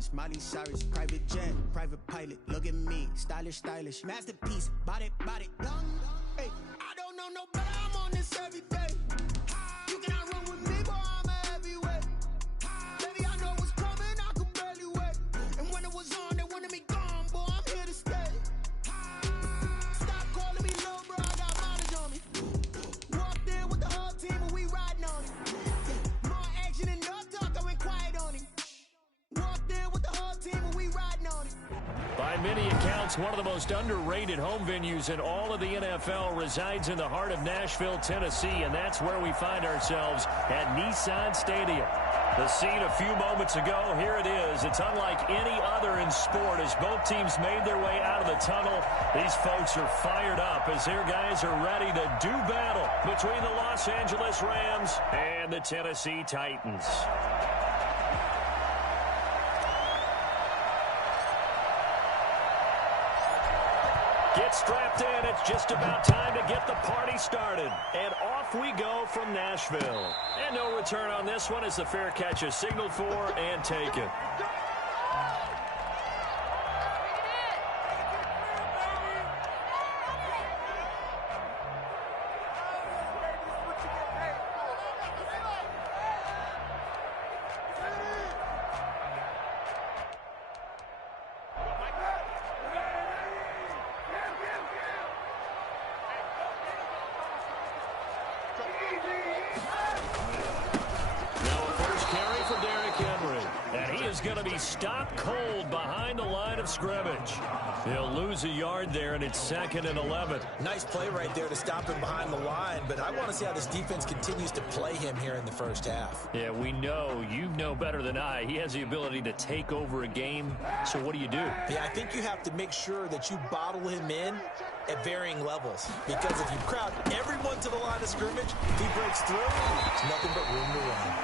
honest. Miley Cyrus, private jet, private pilot. Look at me, stylish, stylish. Masterpiece, body, body. Hey, I don't know no better. I'm on this every day. You cannot run with me, boy. I'm a heavyweight. Baby, I know what's coming. I could barely wait. And when it was on, they wanted me gone, boy. I'm here to stay. Stop calling me low, bro. I got mileage on me. Walked in with the whole team and we riding on it. More action and no talk. I went quiet on him. Walked in with the whole team and we riding on it. By many accounts, one of the most underrated home venues in all of the NFL resides in the heart of Nashville, Tennessee, and that's where we find ourselves at Nissan Stadium. The scene a few moments ago, here it is. It's unlike any other in sport as both teams made their way out of the tunnel. These folks are fired up as their guys are ready to do battle between the Los Angeles Rams and the Tennessee Titans. Get strapped in. It's just about time to get the party started. And off we go from Nashville. And no return on this one as the fair catch is signaled for and taken. Going to be stopped cold behind the line of scrimmage. He'll lose a yard there, and it's 2nd and 11. Nice play right there to stop him behind the line, but I want to see how this defense continues to play him here in the first half. Yeah, we know. You know better than I. He has the ability to take over a game, so what do you do? Yeah, I think you have to make sure that you bottle him in at varying levels, because if you crowd everyone to the line of scrimmage, if he breaks through, it's nothing but room to run.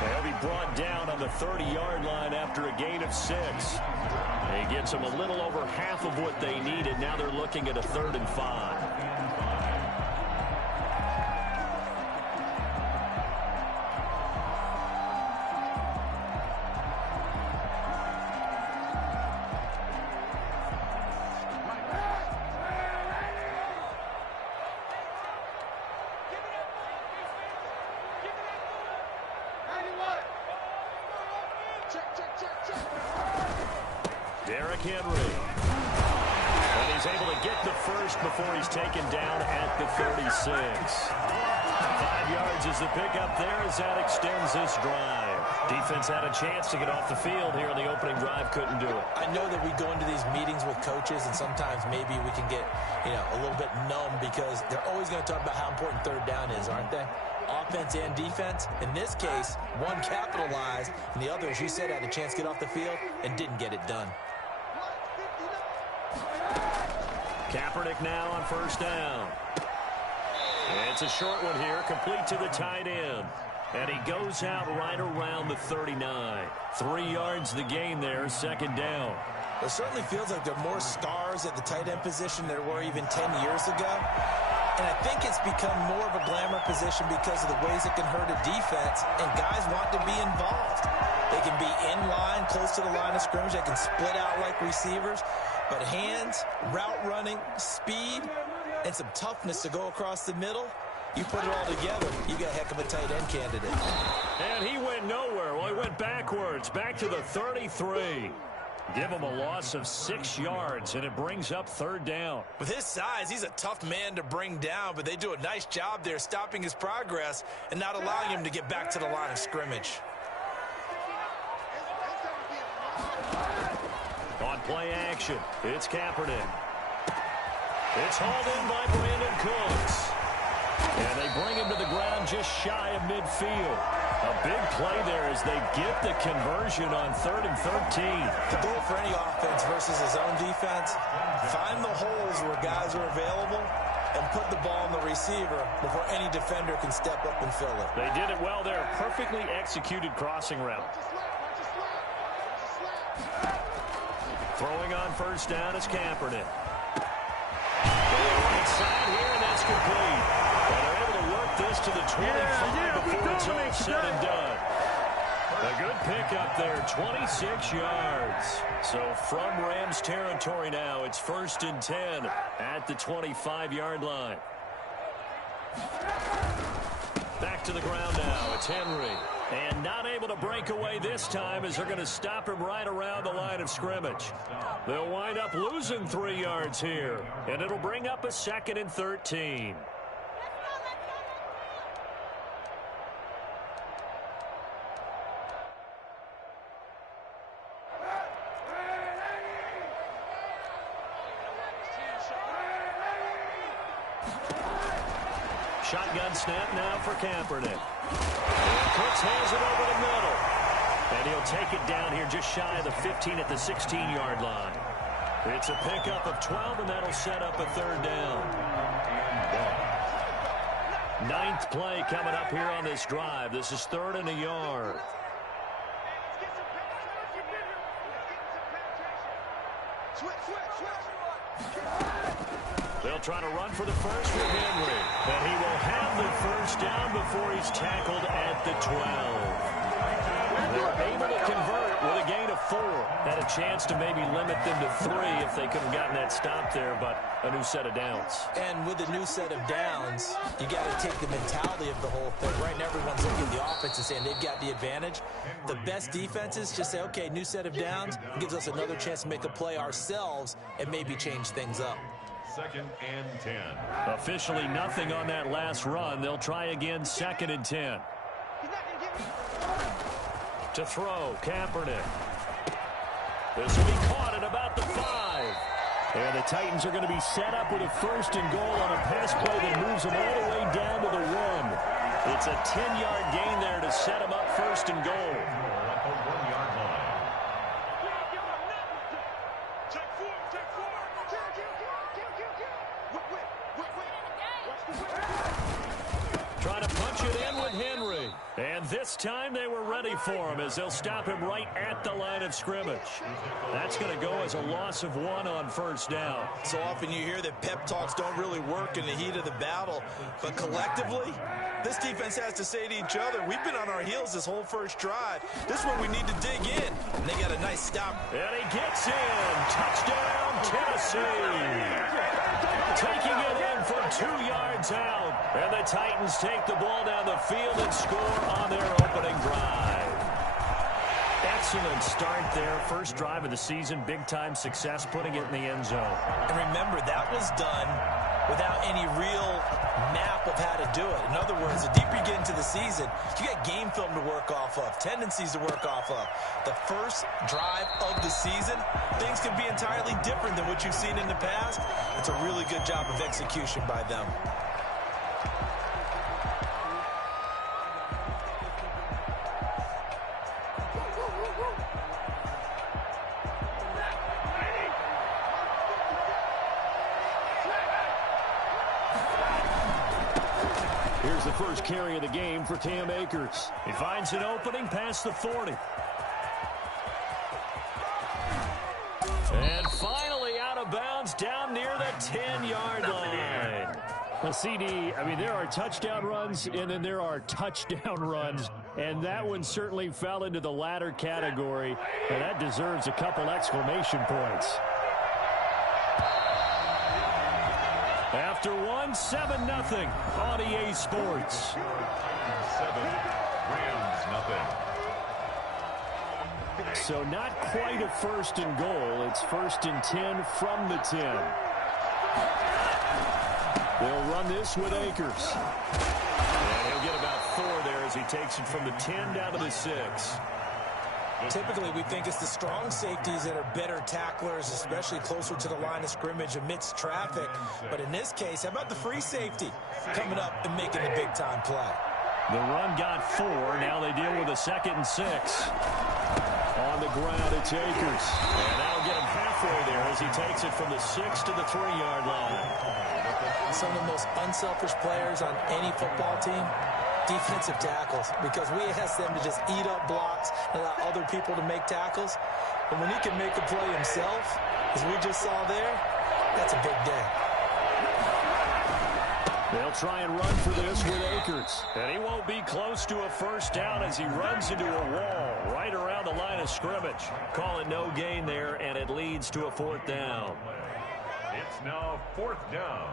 He'll be brought down on the 30-yard line after a gain of 6. He gets them a little over half of what they needed. Now they're looking at a 3rd and 5. Derrick Henry. And he's able to get the first before he's taken down at the 36. 5 yards is the pickup there as that extends this drive. Defense had a chance to get off the field here in the opening drive, couldn't do it. I know that we go into these meetings with coaches, and sometimes maybe we can get, a little bit numb because they're always going to talk about how important 3rd down is, aren't they? Offense and defense. In this case, one capitalized, and the other, as you said, had a chance to get off the field and didn't get it done. Kaepernick now on 1st down. It's a short one here, complete to the tight end. And he goes out right around the 39. 3 yards the gain there, 2nd down. It certainly feels like there are more stars at the tight end position than there were even 10 years ago. And I think it's become more of a glamour position because of the ways it can hurt a defense, and guys want to be involved. They can be in line, close to the line of scrimmage. They can split out like receivers. But hands, route running, speed, and some toughness to go across the middle, you put it all together, you got a heck of a tight end candidate. And he went nowhere. Well, he went backwards, back to the 33. Give him a loss of 6 yards, and it brings up 3rd down. With his size, he's a tough man to bring down, but they do a nice job there stopping his progress and not allowing him to get back to the line of scrimmage. On play action, it's Kaepernick. It's hauled in by Brandon Cooks. And they bring him to the ground just shy of midfield. A big play there as they get the conversion on 3rd and 13. The goal for any offense versus his own defense, find the holes where guys are available and put the ball on the receiver before any defender can step up and fill it. They did it well there. Perfectly executed crossing route. Throwing on 1st down is Kaepernick. Right side here, and that's complete. And they're able to work this to the 25 before it's all said and done. A good pickup there, 26 yards. So from Rams territory now, it's 1st and 10 at the 25-yard line. Back to the ground now. It's Henry. And not able to break away this time as they're going to stop him right around the line of scrimmage. They'll wind up losing 3 yards here. And it'll bring up a 2nd and 13. Shotgun snap now for Kaepernick. Cooks hands it over the middle. And he'll take it down here just shy of the 15 at the 16-yard line. It's a pickup of 12, and that'll set up a 3rd down. 9th play coming up here on this drive. This is 3rd and a yard. They'll try to run for the first with Henry. And he will have the 1st down before he's tackled at the 12. They were able to convert with a gain of 4. Had a chance to maybe limit them to 3 if they could have gotten that stop there, but a new set of downs. And with a new set of downs, you got to take the mentality of the whole thing. Right now, everyone's looking at the offense and saying they've got the advantage. The best defenses just say, okay, new set of downs. It gives us another chance to make a play ourselves and maybe change things up. 2nd and 10. Officially nothing on that last run. They'll try again, 2nd and 10. To throw, Kaepernick. This will be caught at about the 5. And the Titans are going to be set up with a 1st and goal on a pass play that moves them all the way down to the 1. It's a 10-yard gain there to set them up 1st and goal. At the 1-yard line. Trying to punch it in with Henry. And this time they were ready for him as they'll stop him right at the line of scrimmage. That's going to go as a loss of 1 on 1st down. So often you hear that pep talks don't really work in the heat of the battle. But collectively, this defense has to say to each other, we've been on our heels this whole first drive. This is where we need to dig in. And they got a nice stop. And he gets in. Touchdown, Tennessee. Taking it in from 2 yards out. And the Titans take the ball down the field and score on their opening drive. Excellent start there. First drive of the season. Big-time success putting it in the end zone. And remember, that was done without any real map of how to do it. In other words, the deeper you get into the season, you got game film to work off of, tendencies to work off of. The first drive of the season, things can be entirely different than what you've seen in the past. It's a really good job of execution by them. Here's the first carry of the game for Cam Akers. He finds an opening past the 40. And finally out of bounds down near the 10-yard line. Well, CD, I mean, there are touchdown runs and then there are touchdown runs. And that one certainly fell into the latter category. And that deserves a couple exclamation points. After one, 7-0 on EA Sports. 7, Rams nothing. So not quite a 1st and goal. It's 1st and 10 from the 10. They'll run this with Akers. And he'll get about 4 there as he takes it from the 10 down to the 6. Typically, we think it's the strong safeties that are better tacklers, especially closer to the line of scrimmage amidst traffic. But in this case, how about the free safety coming up and making the big-time play? The run got 4. Now they deal with a 2nd and 6. On the ground, it's Akers. And that'll get him halfway there as he takes it from the 6 to the 3-yard line. Some of the most unselfish players on any football team, defensive tackles, because we ask them to just eat up blocks and allow other people to make tackles. And when he can make a play himself, as we just saw there, that's a big day. They'll try and run for this with Akers. And he won't be close to a first down as he runs into a wall right around the line of scrimmage. Call it no gain there, and it leads to a fourth down. It's now fourth down.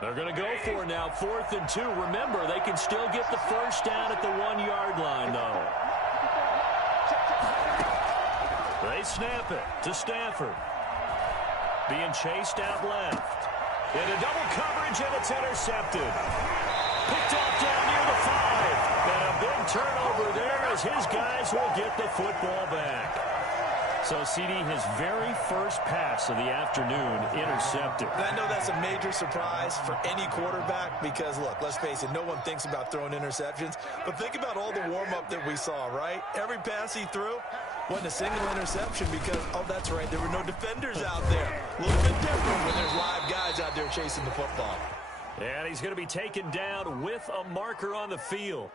They're going to go for it now, 4th and 2. Remember, they can still get the first down at the 1-yard line, though. They snap it to Stafford. Being chased out left. Into double coverage, and it's intercepted. Picked off down near the 5. And a big turnover there as his guys will get the football back. So, CD, his very first pass of the afternoon intercepted. And I know that's a major surprise for any quarterback because, look, let's face it, no one thinks about throwing interceptions. But think about all the warm-up that we saw, right? Every pass he threw wasn't a single interception because, oh, that's right, there were no defenders out there. A little bit different when there's live guys out there chasing the football. And he's going to be taken down with a marker on the field.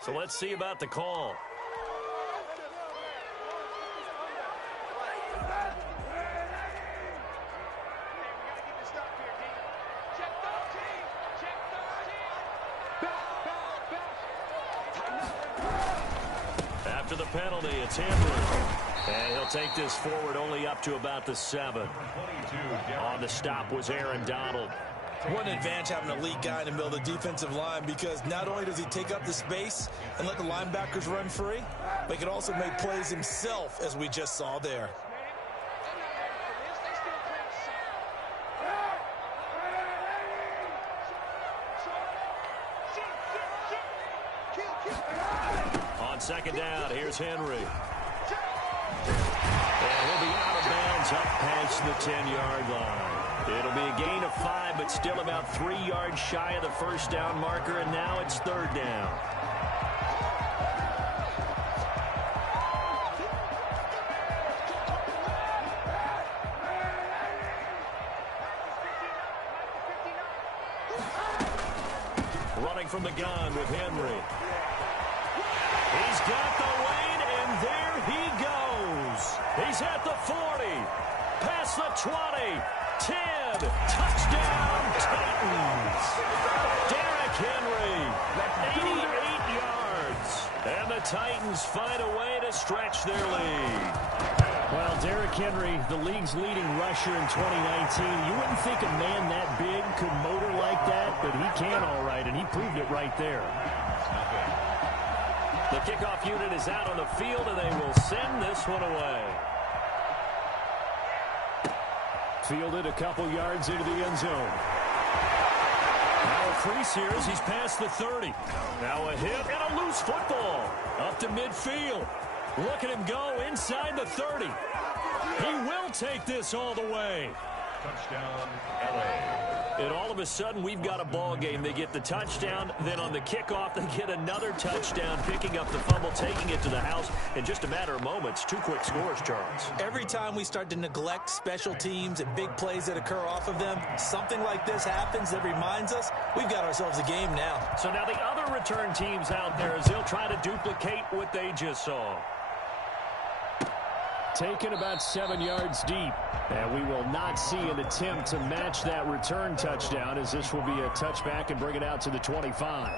So let's see about the call. After the penalty, it's Henry. And he'll take this forward only up to about the 7. On the stop was Aaron Donald. What an advantage having an elite guy in the middle of the defensive line because not only does he take up the space and let the linebackers run free, but he can also make plays himself, as we just saw there. On second down, here's Henry. And he'll be out of bounds up past the 10-yard line. It'll be a gain of 5, but still about 3 yards shy of the first down marker, and now it's 3rd down. Running from the gun with Henry. He's got the lane, and there he goes. He's at the 40, past the 20, 10, touchdown Titans. Derrick Henry, 88 yards. And the Titans find a way to stretch their lead. Well, Derrick Henry, the league's leading rusher in 2019. You wouldn't think a man that big could motor like that, but he can all right, and he proved it right there. The kickoff unit is out on the field, and they will send this one away. Fielded a couple yards into the end zone. Now a crease here as he's past the 30. Now a hit and a loose football up to midfield. Look at him go inside the 30. He will take this all the way. Touchdown, LA. And all of a sudden, we've got a ball game. They get the touchdown, then on the kickoff, they get another touchdown, picking up the fumble, taking it to the house in just a matter of moments. 2 quick scores, Charles. Every time we start to neglect special teams and big plays that occur off of them, something like this happens that reminds us we've got ourselves a game now. So now the other return teams out there as they'll try to duplicate what they just saw. Taken about 7 yards deep. And we will not see an attempt to match that return touchdown as this will be a touchback and bring it out to the 25.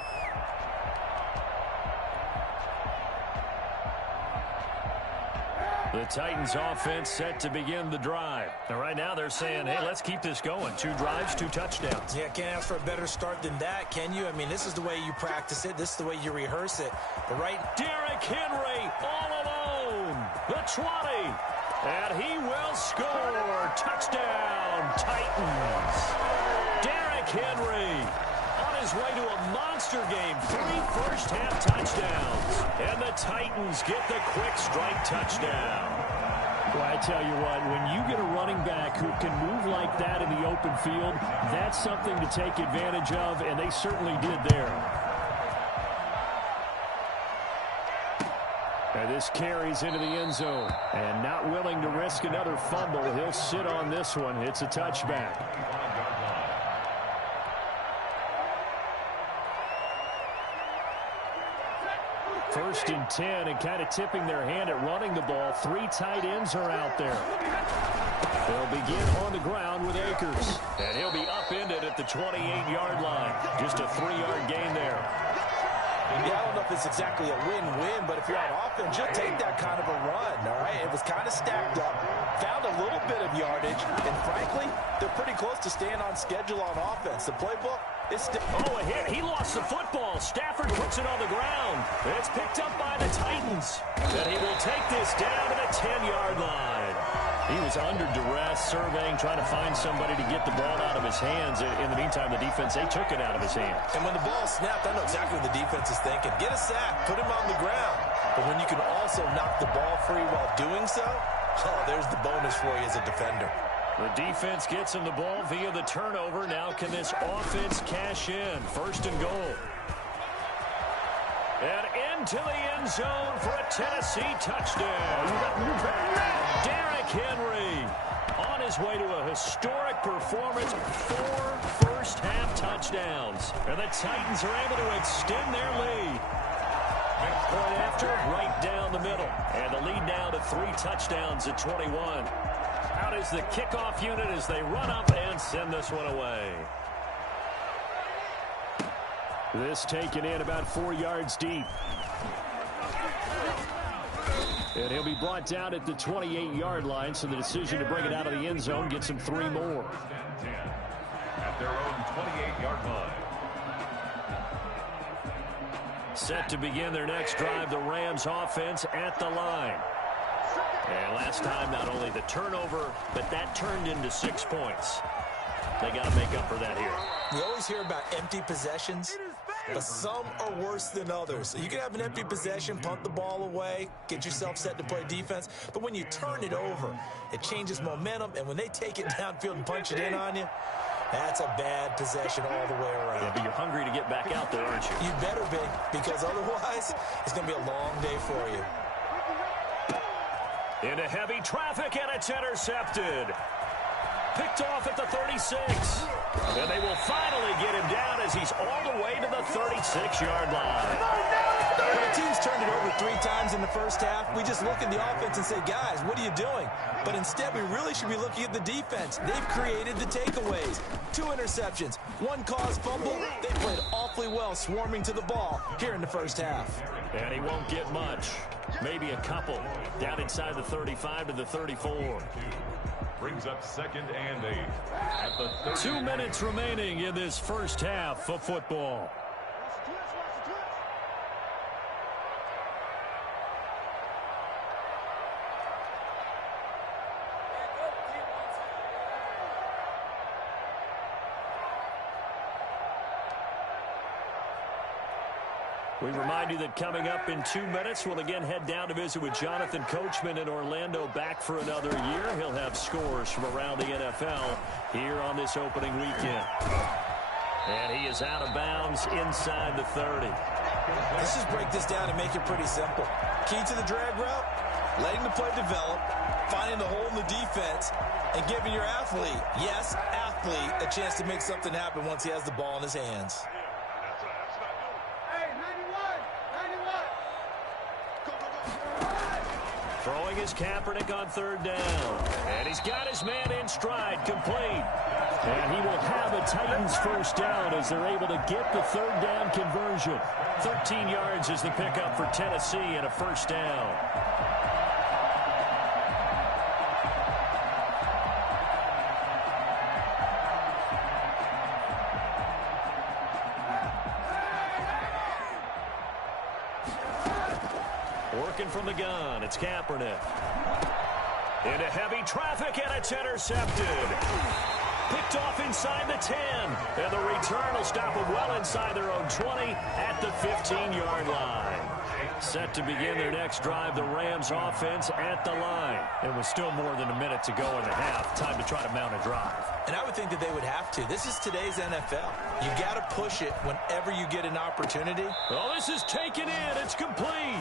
The Titans offense set to begin the drive. And right now they're saying, hey, let's keep this going. 2 drives, 2 touchdowns. Yeah, can't ask for a better start than that, can you? I mean, this is the way you practice it. This is the way you rehearse it. But right, Derrick Henry all alone. The 20. And he will score. Touchdown, Titans. Derrick Henry on his way to a monster game. 3 first-half touchdowns. And the Titans get the quick strike touchdown. Well, I tell you what, when you get a running back who can move like that in the open field, that's something to take advantage of, and they certainly did there. And this carries into the end zone. And not willing to risk another fumble, he'll sit on this one. It's a touchback. 1st and 10, and kind of tipping their hand at running the ball. 3 tight ends are out there. They'll begin on the ground with Akers. And he'll be upended at the 28-yard line. Just a 3-yard gain there. Yeah, I don't know if it's exactly a win-win, but if you're on offense, you'll take that kind of a run, all right? It was kind of stacked up, found a little bit of yardage, and frankly, they're pretty close to staying on schedule on offense. The playbook is still... Oh, a hit. He lost the football. Stafford puts it on the ground. It's picked up by the Titans. And he will take this down to the 10-yard line. He was under duress, surveying, trying to find somebody to get the ball out of his hands. In the meantime, the defense, they took it out of his hands. And when the ball snapped, I know exactly what the defense is thinking. Get a sack, put him on the ground. But when you can also knock the ball free while doing so, oh, there's the bonus for you as a defender. The defense gets him the ball via the turnover. Now can this offense cash in? 1st and goal. And into the end zone for a Tennessee touchdown. Derrick Henry on his way to a historic performance. 4 first-half touchdowns. And the Titans are able to extend their lead. Point after, right down the middle. And the lead now to 3 touchdowns at 21. Out is the kickoff unit as they run up and send this one away. This taken in about 4 yards deep. And he'll be brought down at the 28-yard line, so the decision to bring it out of the end zone gets him 3 more. At their own 28-yard line. Set to begin their next drive, the Rams offense at the line. And last time, not only the turnover, but that turned into 6 points. They got to make up for that here. We always hear about empty possessions, but some are worse than others. You can have an empty possession, punt the ball away, get yourself set to play defense, but when you turn it over, it changes momentum, and when they take it downfield and punch it in on you, that's a bad possession all the way around. Yeah, but you're hungry to get back out there, aren't you? You better be, because otherwise, it's going to be a long day for you. Into heavy traffic, and it's intercepted. Picked off at the 36. And they will finally get him down as he's all the way to the 36-yard line. When the team's turned it over 3 times in the first half, we just look at the offense and say, guys, what are you doing? But instead, we really should be looking at the defense. They've created the takeaways. 2 interceptions, 1 caused fumble. They played awfully well swarming to the ball here in the first half. And he won't get much. Maybe a couple. Down inside the 35 to the 34. Brings up 2nd and 8. At the 2 minutes remaining in this first half of football. We remind you that coming up in 2 minutes, we'll again head down to visit with Jonathan Coachman in Orlando, back for another year. He'll have scores from around the NFL here on this opening weekend. And he is out of bounds inside the 30. Let's just break this down and make it pretty simple. Key to the drag route, letting the play develop, finding the hole in the defense, and giving your athlete, yes, athlete, a chance to make something happen once he has the ball in his hands. Throwing is Kaepernick on 3rd down. And he's got his man in stride, complete. And he will have a Titans first down as they're able to get the 3rd down conversion. 13 yards is the pickup for Tennessee and a first down. Working from the gun, it's Kaepernick. Into heavy traffic, and it's intercepted. Picked off inside the 10. And the return will stop them well inside their own 20 at the 15-yard line. Set to begin their next drive, the Rams offense at the line. And with still more than a minute to go in the half, time to try to mount a drive. And I would think that they would have to. This is today's NFL. You got to push it whenever you get an opportunity. Well, this is taken in. It's complete.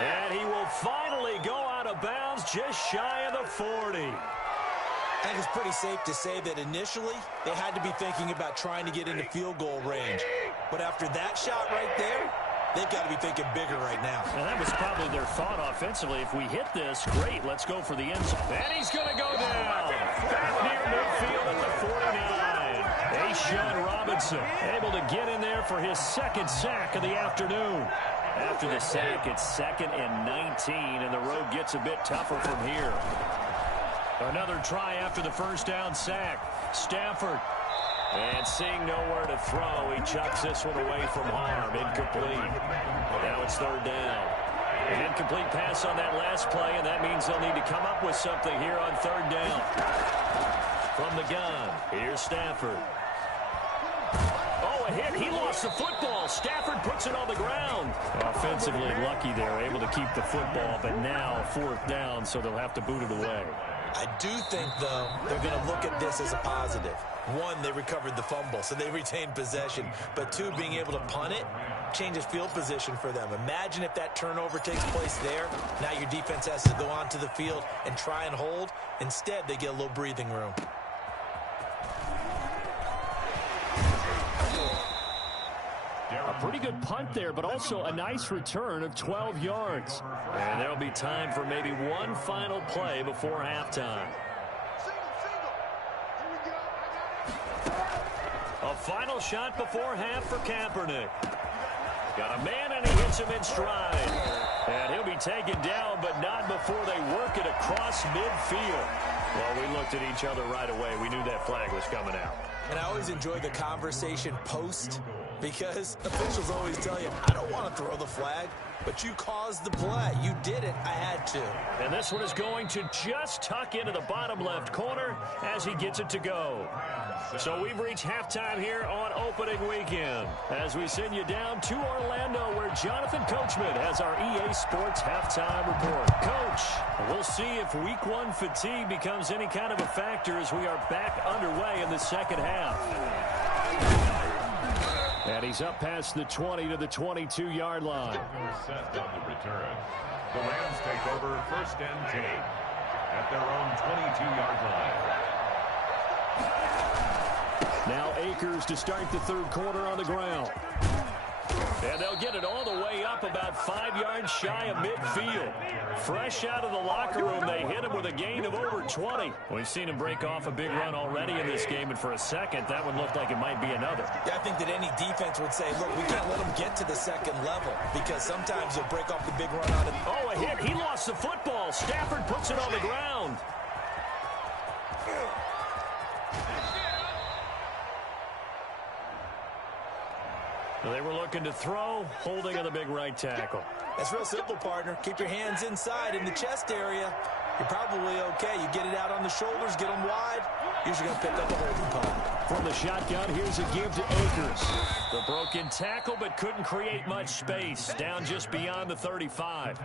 And he will finally go out of bounds just shy of the 40. I think it's pretty safe to say that initially they had to be thinking about trying to get into field goal range. But after that shot right there, they've got to be thinking bigger right now. And that was probably their thought offensively. If we hit this, great, let's go for the end zone. And he's going to go down. Back near midfield at the 49. A'Shawn Robinson able to get in there for his second sack of the afternoon. After the sack, it's 2nd and 19, and the road gets a bit tougher from here. Another try after the first down sack. Stafford. And seeing nowhere to throw, he chucks this one away from harm. Incomplete. Now it's 3rd down. An incomplete pass on that last play, and that means they'll need to come up with something here on 3rd down. From the gun, here's Stafford. Oh, a hit. He lost the football. Stafford puts it on the ground. Offensively lucky there, able to keep the football, but now 4th down, so they'll have to boot it away. I do think, though, they're going to look at this as a positive. 1, they recovered the fumble, so they retained possession. But 2, being able to punt it changes field position for them. Imagine if that turnover takes place there. Now your defense has to go onto the field and try and hold. Instead, they get a little breathing room. A pretty good punt there, but also a nice return of 12 yards. And there'll be time for maybe one final play before halftime. A final shot before half for Kaepernick. Got a man, and he hits him in stride. And he'll be taken down, but not before they work it across midfield. Well, we looked at each other right away. We knew that flag was coming out. And I always enjoy the conversation post, because officials always tell you, I don't want to throw the flag, but you caused the play. You did it. I had to. And this one is going to just tuck into the bottom left corner as he gets it to go. So we've reached halftime here on opening weekend as we send you down to Orlando, where Jonathan Coachman has our EA Sports halftime report. Coach, we'll see if week 1 fatigue becomes any kind of a factor as we are back underway in the second half. And he's up past the 20 to the 22-yard line. Set on the return. The Rams take over 1st and 10 at their own 22-yard line. Now Akers to start the 3rd quarter on the ground. And they'll get it all the way up about 5 yards shy of midfield. Fresh out of the locker room, they hit him with a gain of over 20. We've seen him break off a big run already in this game, and for a second, that one looked like it might be another. Yeah, I think that any defense would say, look, we can't let them get to the 2nd level, because sometimes they'll break off the big run on it. Oh, a hit. He lost the football. Stafford puts it on the ground. They were looking to throw, holding on the big right tackle. That's real simple, partner. Keep your hands inside in the chest area. You're probably okay. You get it out on the shoulders, get them wide. Usually going to pick up a holding call. From the shotgun, here's a give to Akers. The broken tackle, but couldn't create much space. Down just beyond the 35.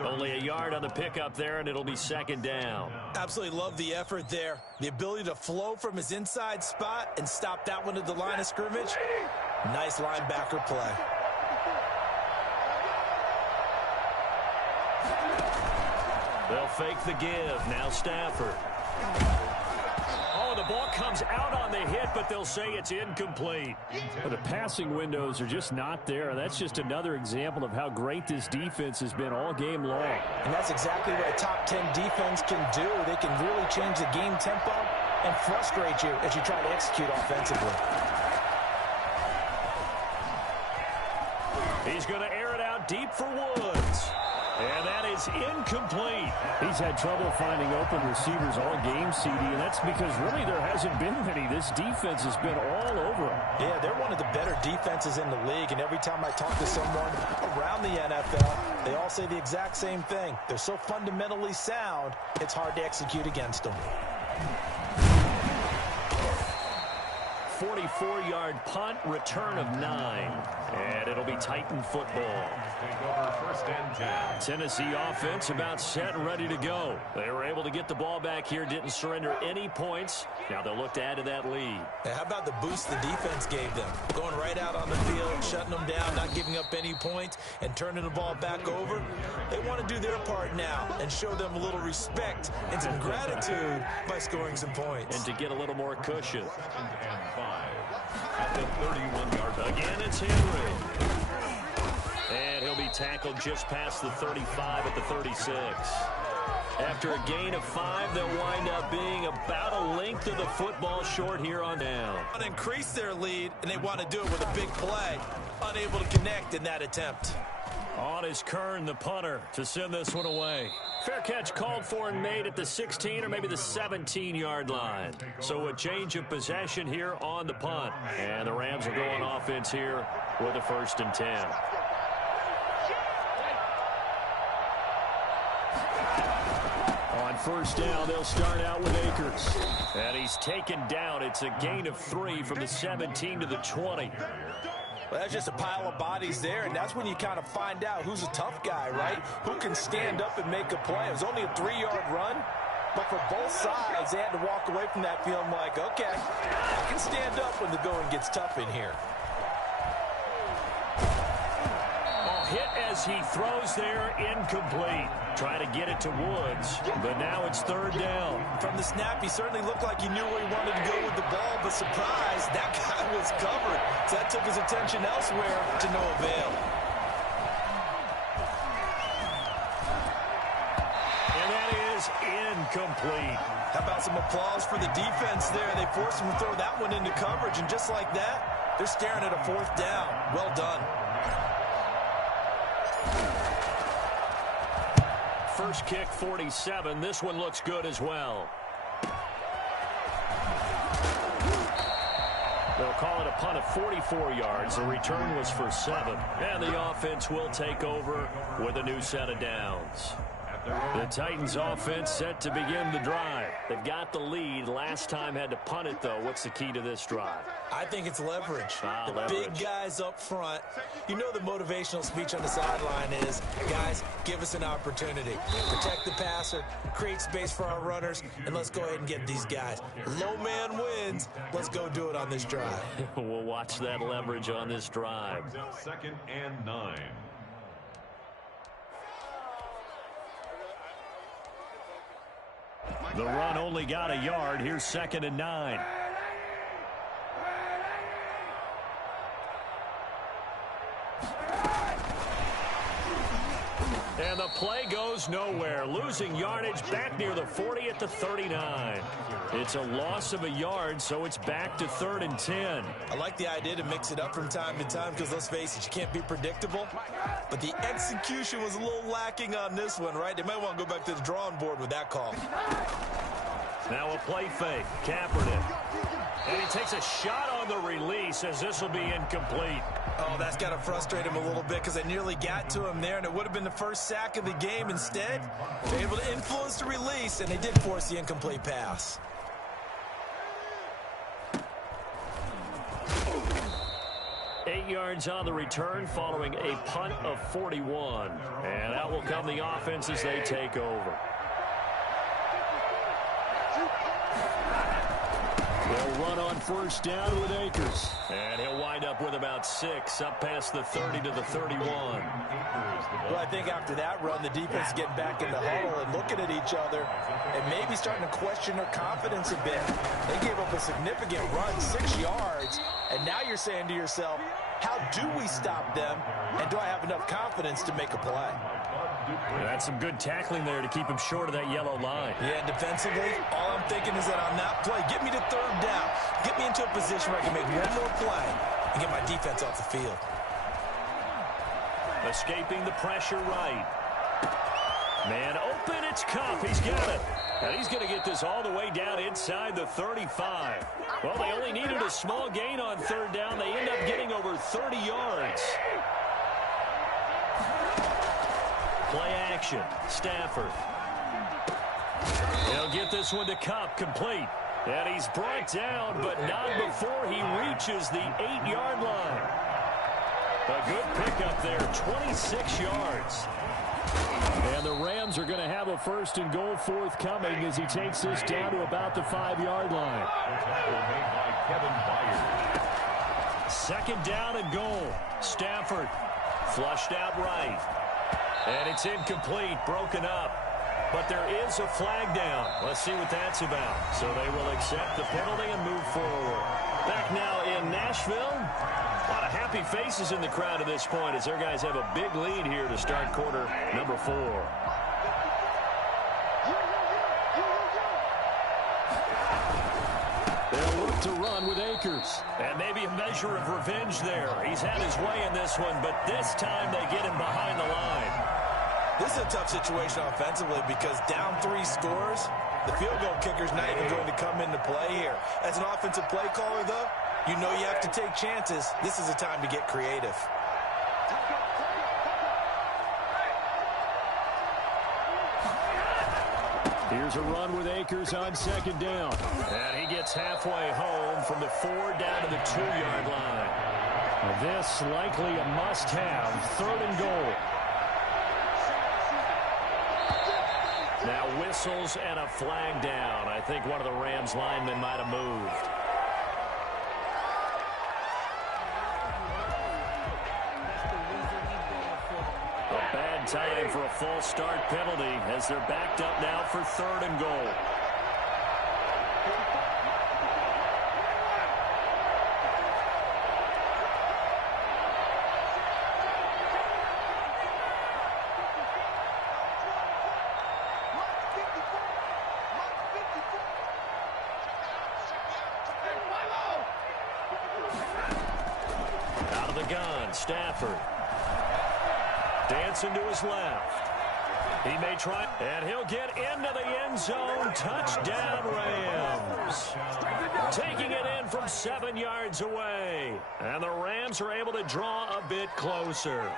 Only a yard on the pickup there, and it'll be 2nd down. Absolutely love the effort there. The ability to flow from his inside spot and stop that one at the line of scrimmage. Nice linebacker play. They'll fake the give. Now Stafford. Oh, the ball comes out on the hit, but they'll say it's incomplete. Well, the passing windows are just not there. That's just another example of how great this defense has been all game long. And that's exactly what a top 10 defense can do. They can really change the game tempo and frustrate you as you try to execute offensively. He's going to air it out deep for Woods. And that is incomplete. He's had trouble finding open receivers all game, CD, and that's because really there hasn't been many. This defense has been all over him. Yeah, they're one of the better defenses in the league, and every time I talk to someone around the NFL, they all say the exact same thing. They're so fundamentally sound, it's hard to execute against them. 44-yard punt, return of 9. And it'll be Titan football. Tennessee offense about set and ready to go. They were able to get the ball back here, didn't surrender any points. Now they'll look to add to that lead. How about the boost the defense gave them? Going right out on the field, shutting them down, not giving up any points, and turning the ball back over. They want to do their part now and show them a little respect and some gratitude by scoring some points. And to get a little more cushion. And 5 at the 31-yard line. Again, it's Henry. tackled just past the 35 at the 36. After a gain of 5, they'll wind up being about a length of the football short here on down. Want to increase their lead, and they want to do it with a big play. Unable to connect in that attempt. On is Kern, the punter, to send this one away. Fair catch called for and made at the 16 or maybe the 17-yard line. So a change of possession here on the punt. And the Rams are going offense here with a 1st and 10. On 1st down, they'll start out with Akers. And he's taken down. It's a gain of 3 from the 17 to the 20. Well, that's just a pile of bodies there, and that's when you kind of find out who's a tough guy, right? Who can stand up and make a play. It was only a 3-yard run, but for both sides, they had to walk away from that feeling like, okay, I can stand up when the going gets tough in here. Hit as he throws there, incomplete. Try to get it to Woods, but now it's 3rd down. From the snap, he certainly looked like he knew where he wanted to go with the ball, but surprise, that guy was covered. So that took his attention elsewhere to no avail. And that is incomplete. How about some applause for the defense there? They forced him to throw that one into coverage, and just like that, they're staring at a 4th down. Well done. First kick, 47. This one looks good as well. They'll call it a punt of 44 yards. The return was for 7. And the offense will take over with a new set of downs. The Titans offense set to begin the drive. They've got the lead. Last time had to punt it, though. What's the key to this drive? I think it's leverage. Leverage. Big guys up front. You know the motivational speech on the sideline is, guys, give us an opportunity. Protect the passer, create space for our runners, and let's go ahead and get these guys. Low man wins. Let's go do it on this drive. We'll watch that leverage on this drive. 2nd and 9. The run only got a yard. Here's 2nd and 9. And the play goes nowhere. Losing yardage back near the 40 at the 39. It's a loss of a yard, so it's back to 3rd and 10. I like the idea to mix it up from time to time because, let's face it, you can't be predictable. But the execution was a little lacking on this one, right? They might want to go back to the drawing board with that call. Now a play fake. Kaepernick. And he takes a shot on the release as this will be incomplete. Oh, that's got to frustrate him a little bit because I nearly got to him there, and it would have been the first sack of the game. Instead, they're able to influence the release, and they did force the incomplete pass. 8 yards on the return following a punt of 41. And out will come the offense as they take over. They'll run on 1st down with Akers. And he'll wind up with about 6 up past the 30 to the 31. Well, I think after that run, the defense is getting back in the huddle and looking at each other and maybe starting to question their confidence a bit. They gave up a significant run, 6 yards, and now you're saying to yourself, how do we stop them, and do I have enough confidence to make a play? That's some good tackling there to keep him short of that yellow line. Yeah, defensively, all I'm thinking is that on that play, get me to 3rd down. Get me into a position where I can make one more play and get my defense off the field. Escaping the pressure right. Man open, it's Kupp. He's got it. And he's going to get this all the way down inside the 35. Well, they only needed a small gain on 3rd down. They end up getting over 30 yards. Play action. Stafford. He'll get this one to Kupp, complete. And he's brought down, but not before he reaches the 8-yard line. A good pickup there, 26 yards. And the Rams are going to have a 1st and goal forthcoming as he takes this down to about the 5-yard line. 2nd down and goal. Stafford flushed out right. And it's incomplete, broken up. But there is a flag down. Let's see what that's about. So they will accept the penalty and move forward. Back now in Nashville. A lot of happy faces in the crowd at this point as their guys have a big lead here to start quarter number 4. They'll look to run with Akers. And maybe a measure of revenge there. He's had his way in this one, but this time they get him behind the line. This is a tough situation offensively because down 3 scores, the field goal kicker's not even going to come into play here. As an offensive play caller, though, you know you have to take chances. This is a time to get creative. Here's a run with Akers on second down. And he gets halfway home from the 4 down to the 2-yard line. This likely a must-have, 3rd and goal. Now whistles and a flag down. I think one of the Rams linemen might have moved. A bad time for a false start penalty as they're backed up now for 3rd and goal. Stafford. Dancing to his left. He may try, and he'll get into the end zone. Touchdown, Rams. Taking it in from 7 yards away. And the Rams are able to draw a bit closer.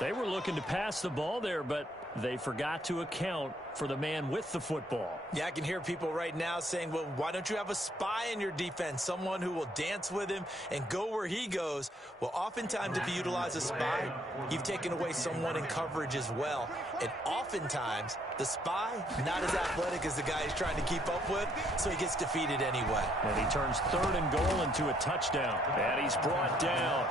They were looking to pass the ball there, but they forgot to account for the man with the football. Yeah, I can hear people right now saying, well, why don't you have a spy in your defense, someone who will dance with him and go where he goes? Well, oftentimes if you utilize a spy, you've taken away someone in coverage as well. And oftentimes, the spy, not as athletic as the guy he's trying to keep up with, so he gets defeated anyway. And he turns 3rd and goal into a touchdown. And he's brought down.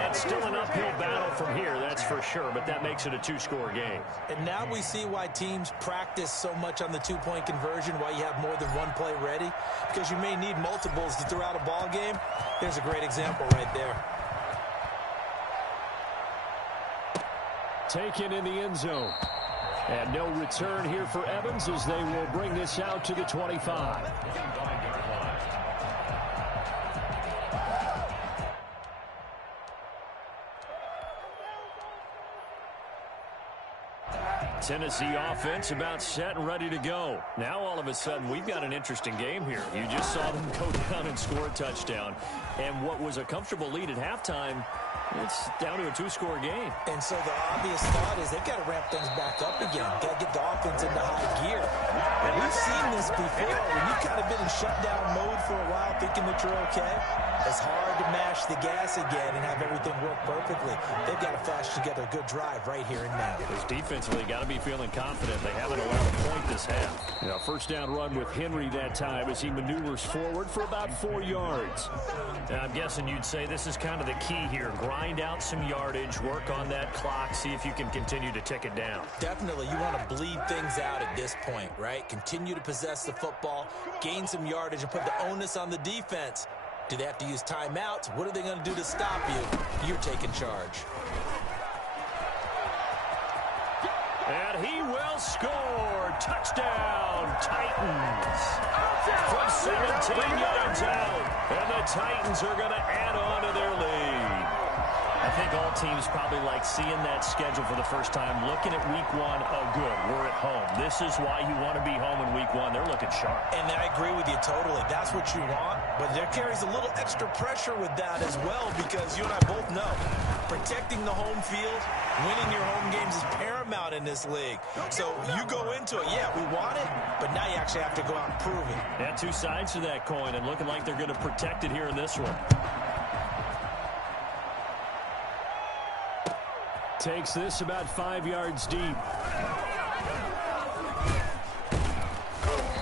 And still an uphill battle from here, that's for sure, but that makes it a 2-score game. And now we see why teams practice so much on the 2-point conversion, why you have more than one play ready, because you may need multiples to throw out a ball game. There's a great example right there. Taken in the end zone. And no return here for Evans as they will bring this out to the 25. Tennessee offense about set and ready to go. Now all of a sudden we've got an interesting game here. You just saw them go down and score a touchdown. And what was a comfortable lead at halftime, it's down to a 2-score game. And so the obvious thought is they've got to ramp things back up again. Got to get the offense into high gear. And we've seen this before. When you've kind of been in shutdown mode for a while thinking that you're okay, it's hard to mash the gas again and have everything work perfectly. They've got to flash together a good drive right here and now. Because defensively, got to be feeling confident. They haven't allowed a point this half. Now, 1st down run with Henry that time as he maneuvers forward for about 4 yards. Now, I'm guessing you'd say this is kind of the key here. Grind out some yardage, work on that clock, see if you can continue to tick it down. Definitely, you want to bleed things out at this point, right? Continue to possess the football, gain some yardage, and put the onus on the defense. Do they have to use timeouts? What are they going to do to stop you? You're taking charge. And he will score. Touchdown, Titans. From 17 yards out. And the Titans are going to add on to their lead. I think all teams probably like seeing that schedule for the first time, looking at week 1. Oh, good, we're at home. This is why you want to be home in week 1. They're looking sharp. And I agree with you totally. That's what you want. But there carries a little extra pressure with that as well, because you and I both know protecting the home field, winning your home games is paramount in this league. So you go into it, yeah, we want it, but now you actually have to go out and prove it. Yeah, 2 sides to that coin, and looking like they're going to protect it here in this one. Takes this about 5 yards deep.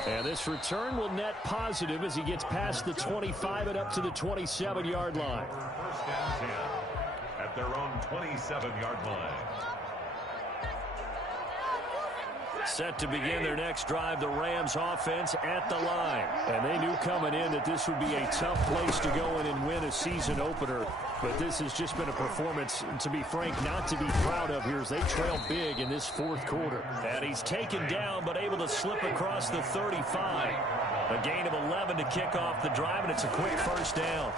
And this return will net positive as he gets past the 25 and up to the 27-yard line. 1st and 10 at their own 27-yard line. Set to begin their next drive, the Rams offense at the line. And they knew coming in that this would be a tough place to go in and win a season opener. But this has just been a performance, to be frank, not to be proud of here as they trail big in this fourth quarter. And he's taken down but able to slip across the 35. A gain of 11 to kick off the drive, and it's a quick first down.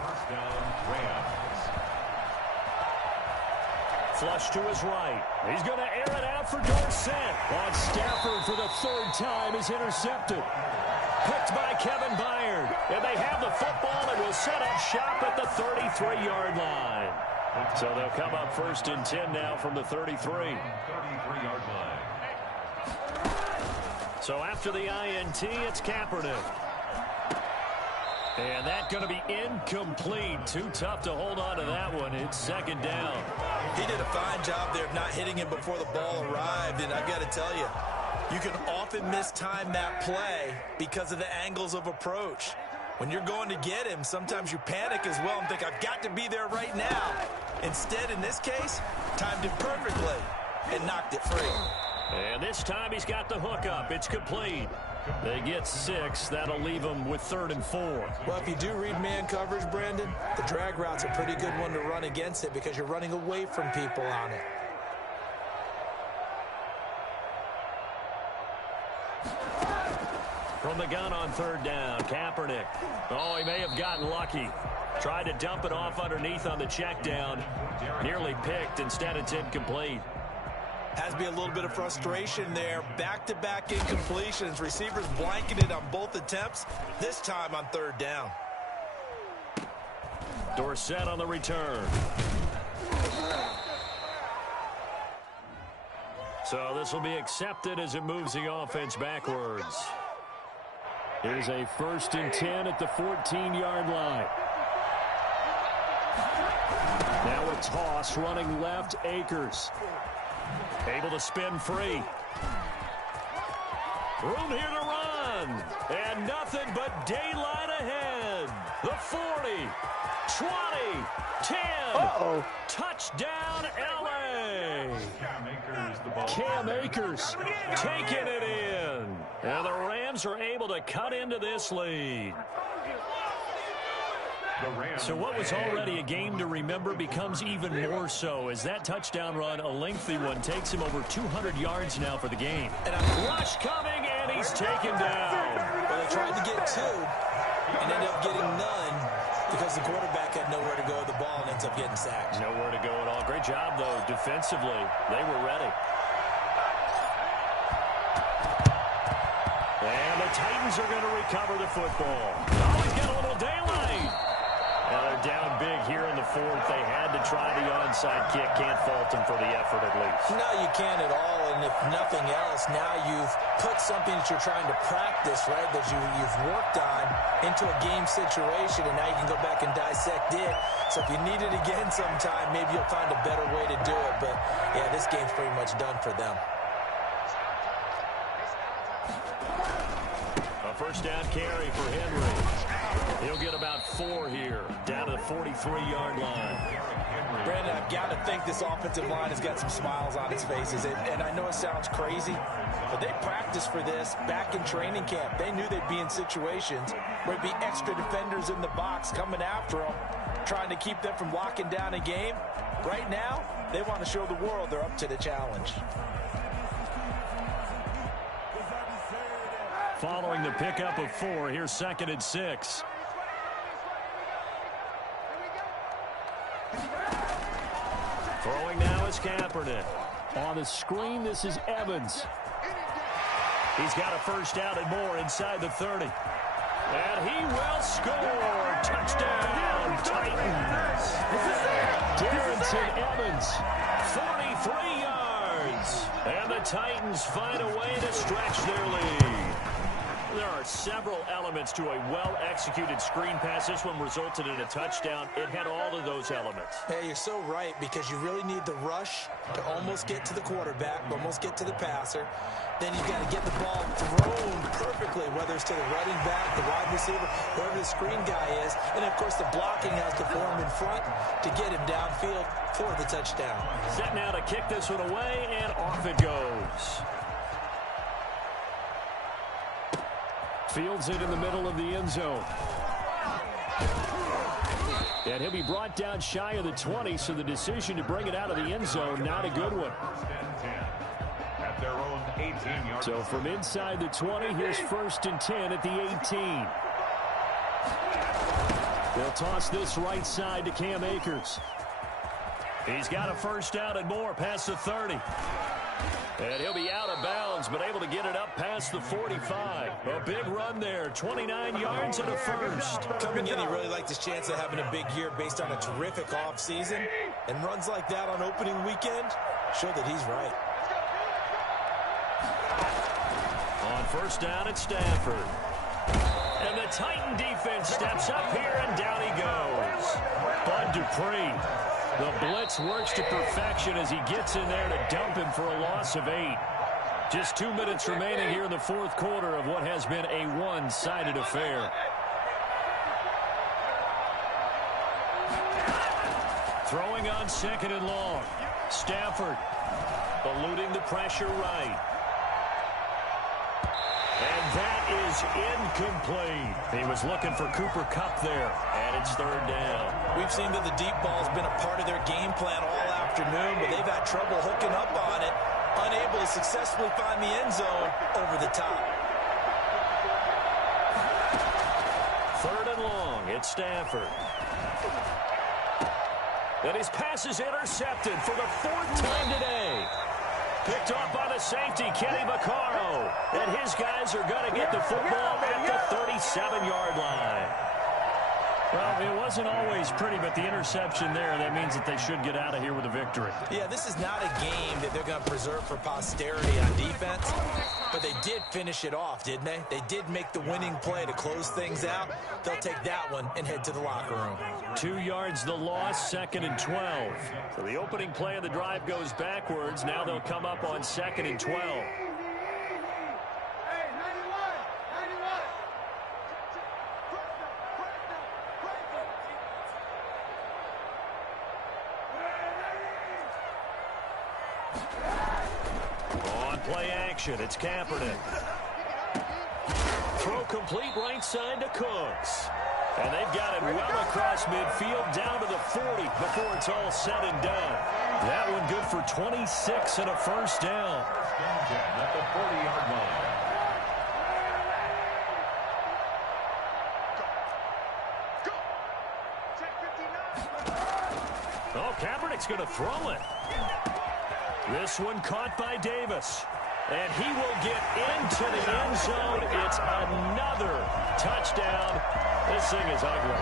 Flush to his right. He's going to air it out for Dorsett. On Stafford for the third time is intercepted. Picked by Kevin Byard. And they have the football and will set up shop at the 33-yard line. So they'll come up first and 10 now from the 33. 33-yard line. So after the INT, it's Kaepernick. And that's going to be incomplete. Too tough to hold on to that one. It's second down. He did a fine job there of not hitting him before the ball arrived. And I've got to tell you, you can often mistime that play because of the angles of approach. When you're going to get him, sometimes you panic as well and think, I've got to be there right now. Instead, in this case, timed it perfectly and knocked it free. And this time he's got the hook up. It's complete. They get 6. That'll leave them with 3rd and 4. Well, if you do read man coverage, Brandon, the drag route's a pretty good one to run against it because you're running away from people on it. From the gun on 3rd down, Kaepernick. Oh, he may have gotten lucky. Tried to dump it off underneath on the check down. Nearly picked. Instead, it's incomplete. Has to be a little bit of frustration there. Back-to-back incompletions. Receivers blanketed on both attempts, this time on 3rd down. Dorsett on the return. So this will be accepted as it moves the offense backwards. Here's a 1st and 10 at the 14-yard line. Now a toss running left, Akers. Able to spin free. Room here to run. And nothing but daylight ahead. The 40, 20, 10. Uh-oh. Touchdown, L.A. Cam Akers taking it in. And the Rams are able to cut into this lead. So what was already a game to remember becomes even more so as that touchdown run, a lengthy one, takes him over 200 yards now for the game. And a rush coming, and he's taken down. Well, they tried to get 2 and ended up getting none because the quarterback had nowhere to go with the ball and ends up getting sacked. Nowhere to go at all. Great job, though, defensively. They were ready. And the Titans are going to recover the football. Oh, he's got a little daylight. Now they're down big here in the 4th. They had to try the onside kick. Can't fault them for the effort at least. No, you can't at all. And if nothing else, now you've put something that you're trying to practice, right, that you've worked on into a game situation, and now you can go back and dissect it. So if you need it again sometime, maybe you'll find a better way to do it. But, yeah, this game's pretty much done for them. A first down carry for Henry. He'll get about 4 here, down to the 43-yard line. Brandon, I've got to think this offensive line has got some smiles on its faces. And I know it sounds crazy, but they practiced for this back in training camp. They knew they'd be in situations where there'd be extra defenders in the box coming after them, trying to keep them from locking down a game. Right now, they want to show the world they're up to the challenge. Following the pickup of 4, here's 2nd and 6. Throwing now is Kaepernick. On the screen, this is Evans. He's got a first down and more inside the 30. And he will score. Touchdown, Titans. Darrington Evans, 43 yards. And the Titans find a way to stretch their lead. There are several elements to a well-executed screen pass. This one resulted in a touchdown. It had all of those elements. Hey, you're so right, because you really need the rush to almost get to the quarterback, almost get to the passer. Then you've got to get the ball thrown perfectly, whether it's to the running back, the wide receiver, whoever the screen guy is. And, of course, the blocking has to form in front to get him downfield for the touchdown. Set now to kick this one away, and off it goes. Fields it in the middle of the end zone. And he'll be brought down shy of the 20, so the decision to bring it out of the end zone, not a good one. At their own 18-yard. So from inside the 20, here's 1st and 10 at the 18. They'll toss this right side to Cam Akers. He's got a first down and more past the 30. And he'll be out of bounds, but able to get it up past the 45. A big run there, 29 yards and a first. Coming in, he really liked his chance of having a big year based on a terrific offseason. And runs like that on opening weekend show that he's right. On first down at Stanford. And the Titan defense steps up here, and down he goes. Bud Dupree. The blitz works to perfection as he gets in there to dump him for a loss of 8. Just 2 minutes remaining here in the fourth quarter of what has been a one-sided affair. Throwing on 2nd and long. Stafford eluding the pressure right. And that is incomplete. He was looking for Cooper Kupp there, and it's 3rd down. We've seen that the deep ball's been a part of their game plan all afternoon, but they've had trouble hooking up on it, unable to successfully find the end zone over the top. 3rd and long, it's Stafford. And his pass is intercepted for the 4th time today. Picked off by the safety, Kenny Vaccaro. And his guys are going to get the football at the 37-yard line. Well, it wasn't always pretty, but the interception there, that means that they should get out of here with a victory. Yeah, this is not a game that they're going to preserve for posterity on defense, but they did finish it off, didn't they? They did make the winning play to close things out. They'll take that one and head to the locker room. 2 yards the loss, 2nd and 12. So the opening play of the drive goes backwards. Now they'll come up on 2nd and 12. On play action, it's Kaepernick. Throw complete right side to Cooks. And they've got it well across midfield down to the 40 before it's all said and done. That one good for 26 and a first down. At the 40-yard line. Oh, Kaepernick's going to throw it. This one caught by Davis. And he will get into the end zone. It's another touchdown. This thing is ugly.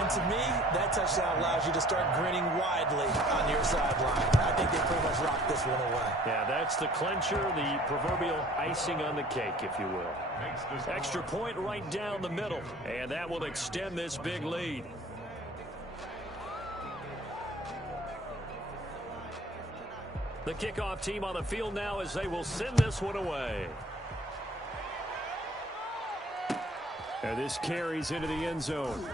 And to me, that touchdown allows you to start grinning widely on your sideline. I think they pretty much rocked this one away. Yeah, that's the clincher, the proverbial icing on the cake, if you will. Extra point right down the middle. And that will extend this big lead. The kickoff team on the field now as they will send this one away. And this carries into the end zone.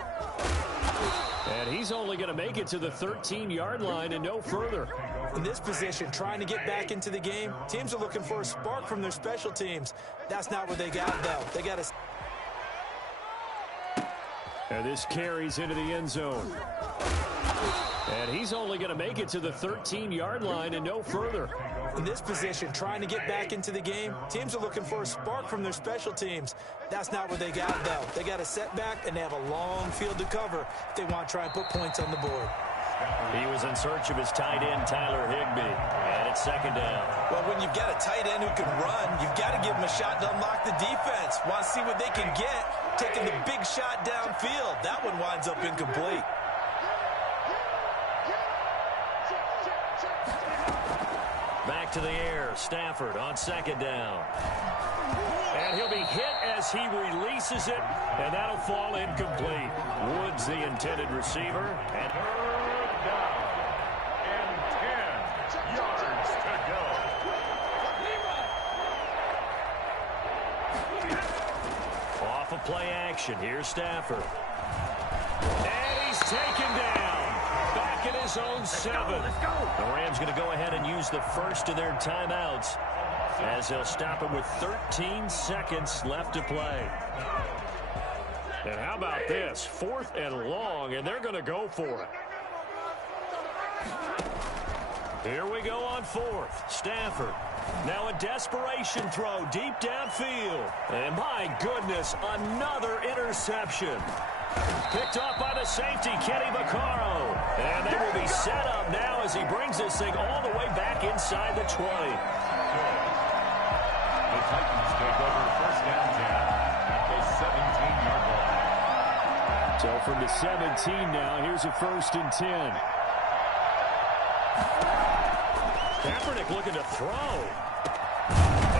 And he's only going to make it to the 13-yard line and no further. In this position, trying to get back into the game, teams are looking for a spark from their special teams. That's not what they got, though. They got to... And this carries into the end zone. And he's only going to make it to the 13-yard line and no further. In this position, trying to get back into the game, teams are looking for a spark from their special teams. That's not what they got, though. They got a setback, and they have a long field to cover if they want to try and put points on the board. He was in search of his tight end, Tyler Higbee. And it's 2nd down. Well, when you've got a tight end who can run, you've got to give him a shot to unlock the defense. Want to see what they can get, taking the big shot downfield. That one winds up incomplete. Back to the air, Stafford on 2nd down. And he'll be hit as he releases it, and that'll fall incomplete. Woods, the intended receiver. And 3rd down and 10 yards to go. Off of play action, here's Stafford. And he's taken down. Back at his own 7. The Rams going to go ahead and use the first of their timeouts. as they'll stop him with 13 seconds left to play. And how about this? 4th and long, and they're going to go for it. Here we go on 4th. Stafford. Now a desperation throw deep downfield. And my goodness, another interception. Picked off by the safety, Kenny Vaccaro. And they will be set up now as he brings this thing all the way back inside the 20. The Titans take over 1st and 10 at the 17-yard line. So from the 17 now, here's a 1st and 10. Kaepernick looking to throw.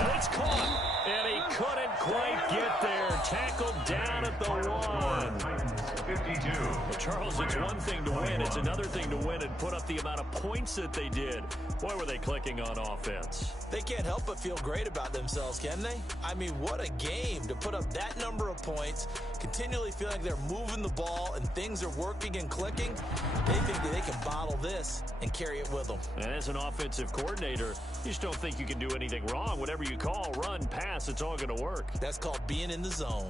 And it's caught. And he couldn't quite get there. Tackled down at the 1. 52. Well, Charles, it's one thing to win. It's another thing to win and put up the amount of points that they did. Boy, were they clicking on offense. They can't help but feel great about themselves, can they? I mean, what a game to put up that number of points, continually feeling like they're moving the ball and things are working and clicking. They think that they can bottle this and carry it with them. And as an offensive coordinator, you just don't think you can do anything wrong. Whatever you call, run, pass, it's all going to work. That's called being in the zone.